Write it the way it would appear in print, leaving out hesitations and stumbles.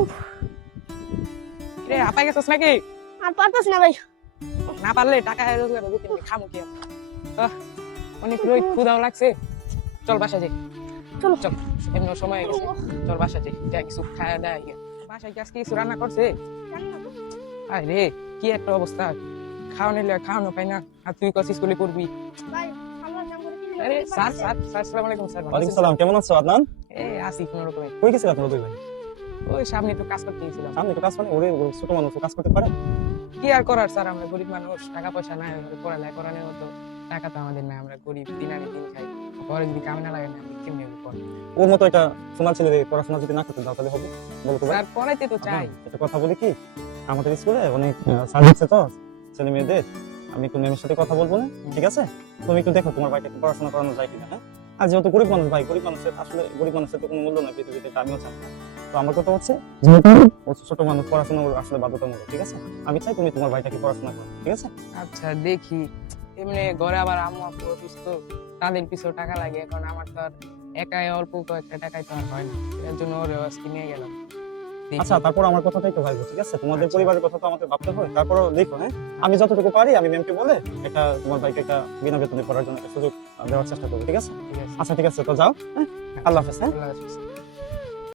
উফ, রে আপাই গেছস নাকি? আর পারতাছ না ভাই। না পারলে টাকা রোজগার হবে কিন্তু খামু কি? অনেক রোদ ক্ষুধাও লাগছে। চল বাসা যাই। চলো। চল এমন সময় হয়ে গেছে। চল বাসা যাই। যা কিছু খাওয়া দাওয়া গিয়ে। বাসায় কি আজকে কিছু রান্না করছে? আয় রে কি একটা অবস্থা। খাওয়ানো নিলে খাওয়ানো পাই না। আর তুই কস স্কুলে পড়বি। ভাই, আমরা জাম করে কি আরে স্যার আসসালামু আলাইকুম স্যার। ভালো ওয়ালাইকুম আছেন? সালাম, কেমন আছো আদনান? এই আসি কোনো রকমে। কই গেছিল আপনারা দুই ভাই? ওই সামনে একটু কাজ করতে গেছিলাম। সামনে একটু কাজ মানে ওরে ছোট মানুষ ও কাজ করতে পারে? কি আর করার স্যার, আমরা গরিব মানুষ, টাকা পয়সা নাই, পড়ালেখা করানোর মতো টাকা তো আমাদের নাই, আমরা গরিব, দিন আনি দিন খাই। পরে যদি কামে না লাগে না আমি কেমনে পড়? ওর মতো একটা সোনার ছেলে পড়াশোনা যদি না করতে দাও তাহলে হবে? বলো তো ভাই। স্যার পড়াইতে তো চাই। একটা কথা বলি কি, আমাদের স্কুলে অনেক সার্ভিস আছে তো ছেলে মেয়েদের, আমি একটু ম্যামের সাথে কথা বলবো না, ঠিক আছে? তুমি একটু দেখো তোমার ভাইকে একটু পড়াশোনা করানো যায় কিনা, হ্যাঁ? আর যেহেতু গরিব মানুষ ভাই, গরিব মানুষের আসলে গরিব মানুষের তো কোনো মূল্য নাই পৃথিবীতে, এটা আমিও জানি। তো আমার কথা হচ্ছে যেহেতু ও ছোট মানুষ, পড়াশোনা আসলে বাধ্যতামূলক, ঠিক আছে? আমি চাই তুমি তোমার ভাইটাকে পড়াশোনা করো, ঠিক আছে? আচ্ছা দেখি, এমনি ঘরে আবার আম্মু আব্বু অসুস্থ, তাদের পিছু টাকা লাগে, এখন আমার তো আর একাই অল্প কয়েকটা টাকায় তো আর হয় না, এর জন্য ওরে আজকে নিয়ে গেলাম। দেখি। আচ্ছা, তারপর আমার কথাটাই তো ভাইবো, ঠিক আছে? তোমাদের আচ্ছা। পরিবারের কথা তো আমাদের ভাবতে হয়, তারপরও দেখো, হ্যাঁ? আমি যতটুকু পারি আমি ম্যামকে বলে একটা তোমার ভাইকে একটা বিনা বেতনে পড়ার জন্য একটা সুযোগ দেওয়ার চেষ্টা করবো, ঠিক আছে? ঠিক আছে। আচ্ছা ঠিক আছে, তো যাও, হ্যাঁ? আল্লাহ হাফেজ, হ্যাঁ? আল্লাহ হাফেজ।